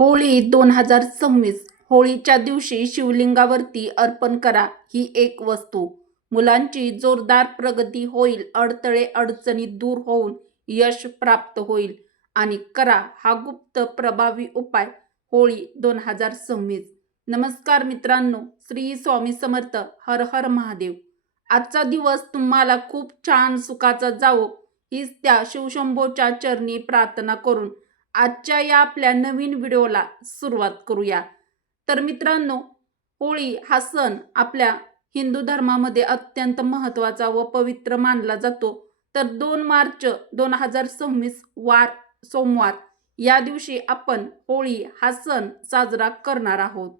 होळी 2026 होळीच्या दिवशी शिवलिंगावरती अर्पण करा ही एक वस्तू. मुलांची जोरदार प्रगती होईल, अडथळे अडचणी दूर होऊन यश प्राप्त होईल आणि करा हा गुप्त प्रभावी उपाय होळी 2026. नमस्कार मित्रांनो, श्री स्वामी समर्थ. हर हर महादेव. आजचा दिवस तुम्हाला खूप छान सुखाचा जावो हीच त्या शिवशंभोच्या चरणी प्रार्थना करून आजच्या या आपल्या नवीन व्हिडिओला सुरुवात करूया. तर मित्रांनो, होळी हा सण आपल्या हिंदू धर्मामध्ये अत्यंत महत्त्वाचा व पवित्र मानला जातो. तर 2 मार्च 2026 वार सोमवार या दिवशी आपण होळी हा सण साजरा करणार आहोत.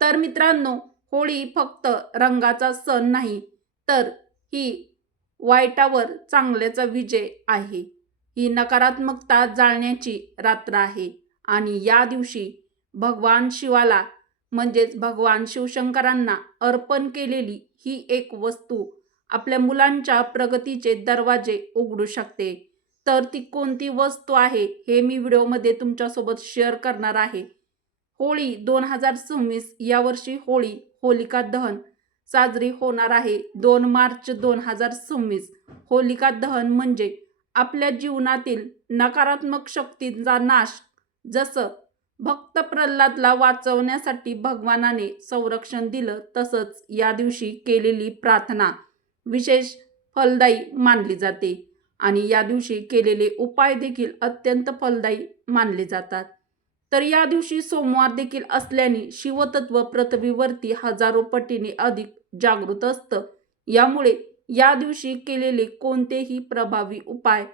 तर मित्रांनो, होळी फक्त रंगाचा सण नाही, तर ही वाईटावर चांगल्याचा विजय आहे. ही नकारात्मकता जाळण्याची रात्र आहे आणि या दिवशी भगवान शिवाला म्हणजेच भगवान शिवशंकरांना अर्पण केलेली ही एक वस्तू आपल्या मुलांच्या प्रगतीचे दरवाजे उघडू शकते. तर ती कोणती वस्तू आहे हे मी व्हिडिओमध्ये तुमच्यासोबत शेअर करणार आहे. होळी 2026 यावर्षी होलिका दहन साजरी होणार आहे. 2 मार्च 2026 होलिका दहन म्हणजे आपल्या जीवनातील नकारात्मक शक्तींचा नाश. जसं भक्त प्रल्हादला वाचवण्यासाठी भगवानाने संरक्षण दिलं, तसंच या दिवशी केलेली प्रार्थना विशेष फलदायी मानली जाते आणि या दिवशी केलेले उपाय देखील अत्यंत फलदायी मानले जातात. तर या दिवशी सोमवार देखील असल्याने शिवतत्व पृथ्वीवरती हजारो पटीने अधिक जागृत असतं. यामुळे या दिवशी केलेले कोणतेही प्रभावी उपाय,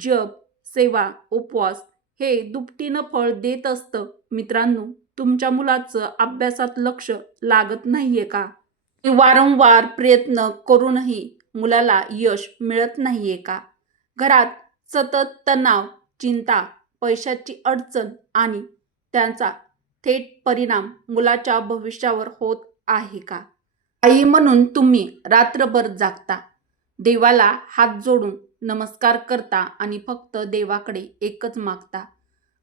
जप, सेवा, उपवास हे दुपटीनं फळ देत असतं. मित्रांनो, तुमच्या मुलाचं अभ्यासात लक्ष लागत नाहीये का? वारंवार प्रयत्न करूनही मुलाला यश मिळत नाहीये का? घरात सतत तणाव, चिंता, पैशाची अडचण आणि त्यांचा थेट परिणाम मुलाच्या भविष्यावर होत आहे का? आई म्हणून तुम्ही रात्रभर जागता, देवाला हात जोडून नमस्कार करता आणि फक्त देवाकडे एकच मागता,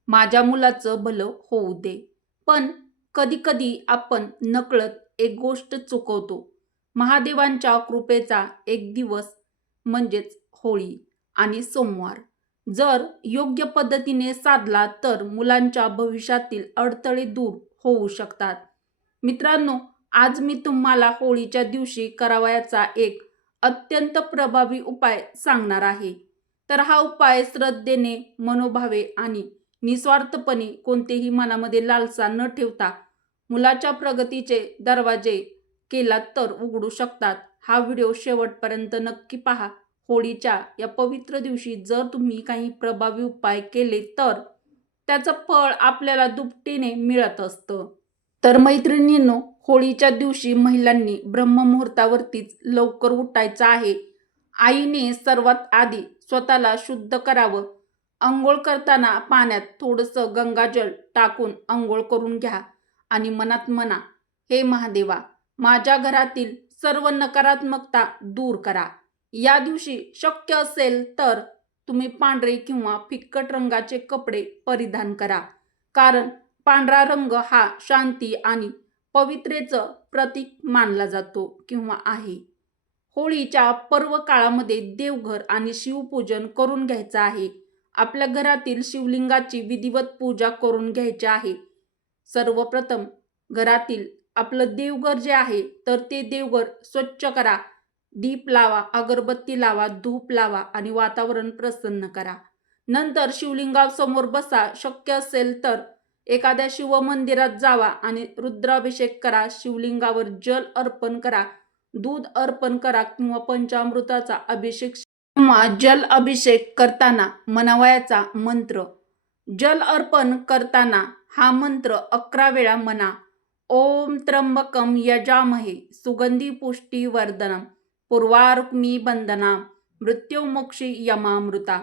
माझ्या मुलाचं भलं होऊ दे. पण कधी-कधी आपण नकळत एक गोष्ट चुकवतो. महादेवांच्या कृपेचा एक दिवस म्हणजेच होळी आणि सोमवार जर योग्य पद्धतीने साधला तर मुलांच्या भविष्यातील अडथळे दूर होऊ शकतात. मित्रांनो, आज मी तुम्हाला होळीच्या दिवशी करावयाचा एक अत्यंत प्रभावी उपाय सांगणार आहे. तर हा उपाय श्रद्धेने, मनोभावे आणि निस्वार्थपणे, कोणतेही मनामध्ये लालसा न ठेवता मुलाच्या प्रगतीचे दरवाजे केला तर उघडू शकतात. हा व्हिडिओ शेवटपर्यंत नक्की पहा. होळीच्या या पवित्र दिवशी जर तुम्ही काही प्रभावी उपाय केले तर त्याचं फळ आपल्याला दुपटीने मिळत असतं. तर मैत्रिणींनो, होळीच्या दिवशी महिलांनी ब्रह्ममुहूर्तावरतीच लवकर उठायचं आहे. आईने सर्वात आधी स्वतःला शुद्ध करावं. अंघोळ करताना पाण्यात थोडंसं गंगाजल टाकून अंघोळ करून घ्या आणि मनात म्हणा, हे महादेवा, माझ्या घरातील सर्व नकारात्मकता दूर करा. या दिवशी शक्य असेल तर तुम्ही पांढरे किंवा फिक्कट रंगाचे कपडे परिधान करा, कारण पांढरा रंग हा शांती आणि पवित्रेचं प्रतीक मानला जातो किंवा आहे. होळीच्या पर्व काळामध्ये देवघर आणि शिवपूजन करून घ्यायचं आहे. आपल्या घरातील शिवलिंगाची विधिवत पूजा करून घ्यायची आहे. सर्वप्रथम घरातील आपलं देवघर जे आहे तर ते देवघर स्वच्छ करा. दीप लावा, अगरबत्ती लावा, धूप लावा आणि वातावरण प्रसन्न करा. नंतर शिवलिंगासमोर बसा. शक्य असेल तर एखाद्या शिवमंदिरात जावा आणि रुद्राभिषेक करा. शिवलिंगावर जल अर्पण करा, दूध अर्पण करा किंवा पंचामृताचा अभिषेक किंवा जल अभिषेक करताना म्हणावयाचा मंत्र. जल अर्पण करताना हा मंत्र 11 वेळा म्हणा. ओम त्र्यंबकम यजामहे सुगंधी पुष्टिवर्धनम पूर्वारुक्मी बंधना मृत्युमोक्षी यमामृता.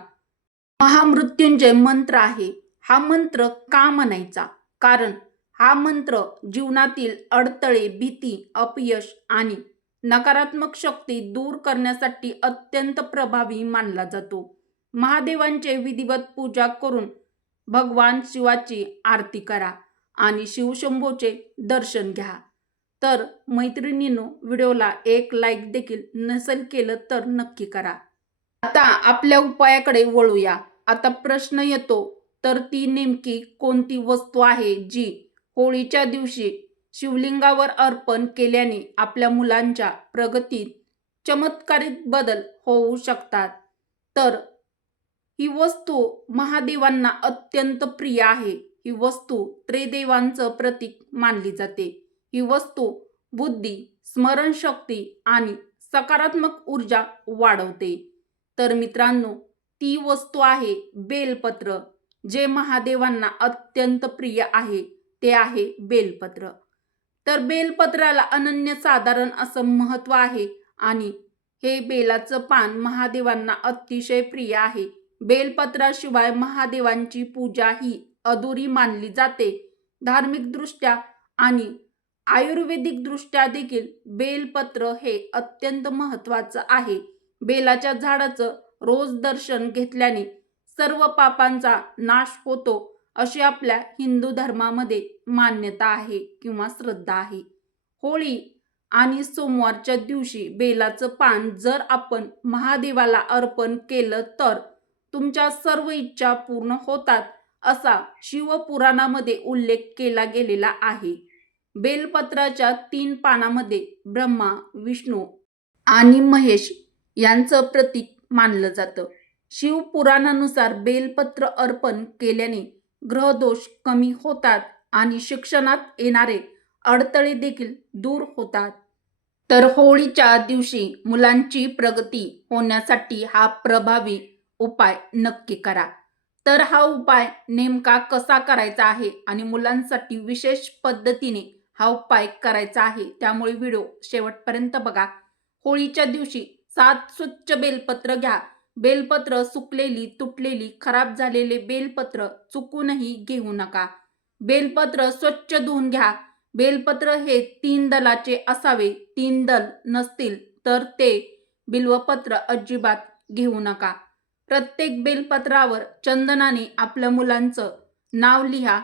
महामृत्युंजय मंत्र आहे. हा मंत्र का म्हणायचा? कारण हा मंत्र जीवनातील अडथळे, भीती, अपयश आणि नकारात्मक शक्ती दूर करण्यासाठी अत्यंत प्रभावी मानला जातो. महादेवांचे विधिवत पूजा करून भगवान शिवाची आरती करा आणि शिवशंभोचे दर्शन घ्या. तर मैत्रिणींनो, व्हिडिओला एक लाईक देखील नसेल केलं तर नक्की करा. आता आपल्या उपायाकडे वळूया. आता प्रश्न येतो, तर ती नेमकी कोणती वस्तू आहे जी होळीच्या दिवशी शिवलिंगावर अर्पण केल्याने आपल्या मुलांच्या प्रगतीत चमत्कारिक बदल होऊ शकतात? तर ही वस्तू महादेवांना अत्यंत प्रिय आहे. ही वस्तू त्रिदेवांचं प्रतीक मानली जाते. ही वस्तू बुद्धी, स्मरणशक्ती आणि सकारात्मक ऊर्जा वाढवते. तर मित्रांनो, ती वस्तू आहे बेलपत्र. जे महादेवांना अत्यंत प्रिय आहे ते आहे बेलपत्र. तर बेलपत्राला अनन्यसाधारण असं महत्त्व आहे आणि हे बेलाचं पान महादेवांना अतिशय प्रिय आहे. बेलपत्राशिवाय महादेवांची पूजा ही अधुरी मानली जाते. धार्मिकदृष्ट्या आणि आयुर्वेदिकदृष्ट्या देखील बेलपत्र हे अत्यंत महत्त्वाचं आहे. बेलाच्या झाडाचं रोज दर्शन घेतल्याने सर्व पापांचा नाश होतो, अशी आपल्या हिंदू धर्मामध्ये मान्यता आहे किंवा श्रद्धा आहे. होळी आणि सोमवारच्या दिवशी बेलाचं पान जर आपण महादेवाला अर्पण केलं तर तुमच्या सर्व इच्छा पूर्ण होतात, असा शिवपुराणामध्ये उल्लेख केला गेलेला आहे. बेलपत्राच्या 3 पानामध्ये ब्रह्मा, विष्णू आणि महेश यांचं प्रतीक मानलं जातं. शिवपुराणानुसार बेलपत्र अर्पण केल्याने ग्रहदोष कमी होतात आणि शिक्षणात येणारे अडथळे देखील दूर होतात. तर होळीच्या दिवशी मुलांची प्रगती होण्यासाठी हा प्रभावी उपाय नक्की करा. तर हा उपाय नेमका कसा करायचा आहे आणि मुलांसाठी विशेष पद्धतीने हा उपाय करायचा आहे, त्यामुळे व्हिडिओ शेवटपर्यंत बघा. होळीच्या दिवशी 7 स्वच्छ बेलपत्र घ्या. बेलपत्र सुकलेली, तुटलेली, खराब झालेले बेलपत्र चुकूनही घेऊ नका. बेलपत्र स्वच्छ धुवून घ्या. बेलपत्र हे 3 दलाचे असावे. 3 दल नसतील तर ते बिल्वपत्र अजिबात घेऊ नका. प्रत्येक बेलपत्रावर चंदनाने आपल्या मुलांचं नाव लिहा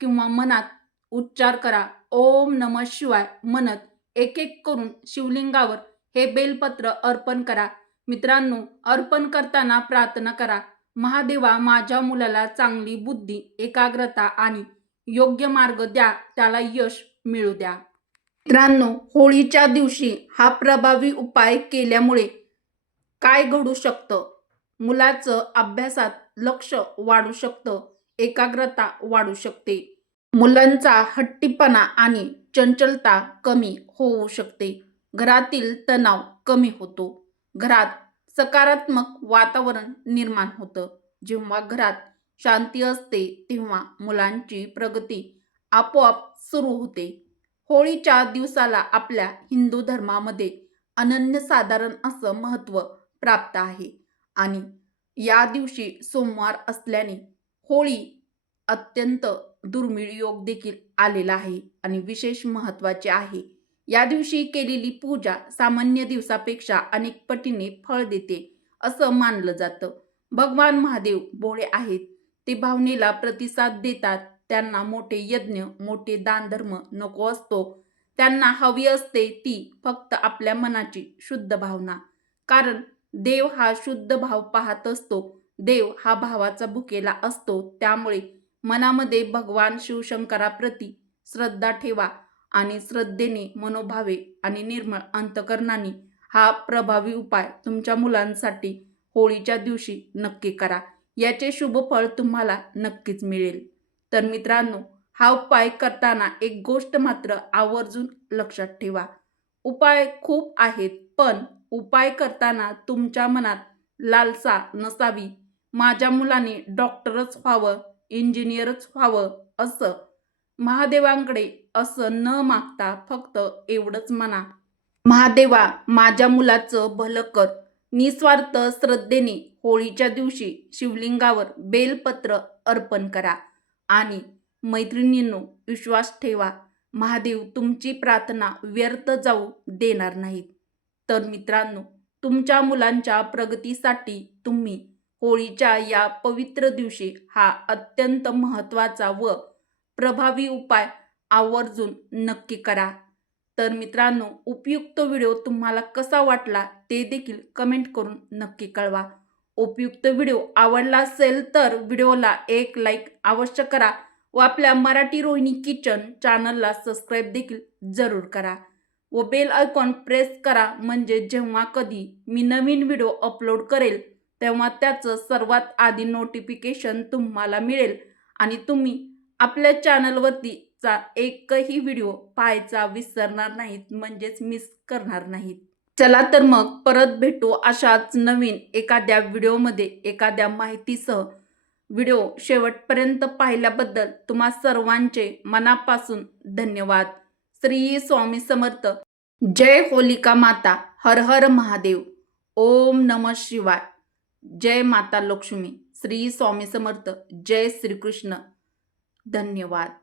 किंवा मनात उच्चार करा. ओम नमः शिवाय म्हणत एक एक करून शिवलिंगावर हे बेलपत्र अर्पण करा. मित्रांनो, अर्पण करताना प्रार्थना करा, महादेवा माझ्या मुलाला चांगली बुद्धी, एकाग्रता आणि योग्य मार्ग द्या, त्याला यश मिळू द्या. मित्रांनो, होळीच्या दिवशी हा प्रभावी उपाय केल्यामुळे काय घडू शकतं? मुलाचं अभ्यासात लक्ष वाढू शकतं, एकाग्रता वाढू शकते, मुलांचा हट्टीपणा आणि चंचलता कमी होऊ शकते, घरातील तणाव कमी होतो, घरात सकारात्मक वातावरण निर्माण होतं. जेव्हा घरात शांती असते तेव्हा मुलांची प्रगती आपोआप सुरू होते. होळीच्या दिवसाला आपल्या हिंदू धर्मामध्ये अनन्यसाधारण असं महत्त्व प्राप्त आहे आणि या दिवशी सोमवार असल्याने होळी अत्यंत दुर्मिळ योग देखील आलेला आहे आणि विशेष महत्त्वाचे आहे. या दिवशी केलेली पूजा सामान्य दिवसापेक्षा अनेक पटीने फळ देते असं मानलं जातं. भगवान महादेव भोळे आहेत. ते भावनेला प्रतिसाद देतात. त्यांना मोठे यज्ञ, मोठे दानधर्म नको असतो. त्यांना हवी असते ती फक्त आपल्या मनाची शुद्ध भावना. कारण देव हा शुद्ध भाव पाहत असतो. देव हा भावाचा भुकेला असतो. त्यामुळे मनामध्ये भगवान शिवशंकराप्रती श्रद्धा ठेवा आणि श्रद्धेने, मनोभावे आणि निर्मळ अंतकरणाने हा प्रभावी उपाय तुमच्या मुलांसाठी होळीच्या दिवशी नक्की करा. याचे शुभ फळ तुम्हाला नक्कीच मिळेल. तर मित्रांनो, हा उपाय करताना एक गोष्ट मात्र आवर्जून लक्षात ठेवा. उपाय खूप आहेत, पण उपाय करताना तुमच्या मनात लालसा नसावी. माझ्या मुलाने डॉक्टरच व्हावं, इंजिनियरच व्हावं असं महादेवांकडे असं न मागता फक्त एवढंच म्हणा, महादेवा माझ्या मुलाचं भलं कर. निस्वार्थ श्रद्धेने होळीच्या दिवशी शिवलिंगावर बेलपत्र अर्पण करा आणि मैत्रिणींनो, विश्वास ठेवा, महादेव तुमची प्रार्थना व्यर्थ जाऊ देणार नाहीत. तर मित्रांनो, तुमच्या मुलांच्या प्रगतीसाठी तुम्ही होळीच्या या पवित्र दिवशी हा अत्यंत महत्त्वाचा व प्रभावी उपाय आवर्जून नक्की करा. तर मित्रांनो, उपयुक्त व्हिडिओ तुम्हाला कसा वाटला ते देखील कमेंट करून नक्की कळवा. उपयुक्त व्हिडिओ आवडला असेल तर व्हिडिओला एक लाईक अवश्य करा व आपल्या मराठी रोहिणी किचन चॅनलला सबस्क्राईब देखील जरूर करा व बेल आयकॉन प्रेस करा, म्हणजे जेव्हा कधी मी नवीन व्हिडिओ अपलोड करेल तेव्हा त्याचं सर्वात आधी नोटिफिकेशन तुम्हाला मिळेल आणि तुम्ही आपल्या चॅनलवरती चा एकही व्हिडिओ पाहायचा विसरणार नाहीत, म्हणजेच मिस करणार नाहीत. चला तर मग परत भेटू अशाच नवीन एखाद्या व्हिडिओमध्ये एखाद्या माहितीसह. व्हिडिओ शेवटपर्यंत पाहिल्याबद्दल तुम्हा सर्वांचे मनापासून धन्यवाद. श्री स्वामी समर्थ. जय होलिका माता. हर हर महादेव. ओम नमः शिवाय. जय माता लक्ष्मी. श्री स्वामी समर्थ. जय श्रीकृष्ण. धन्यवाद.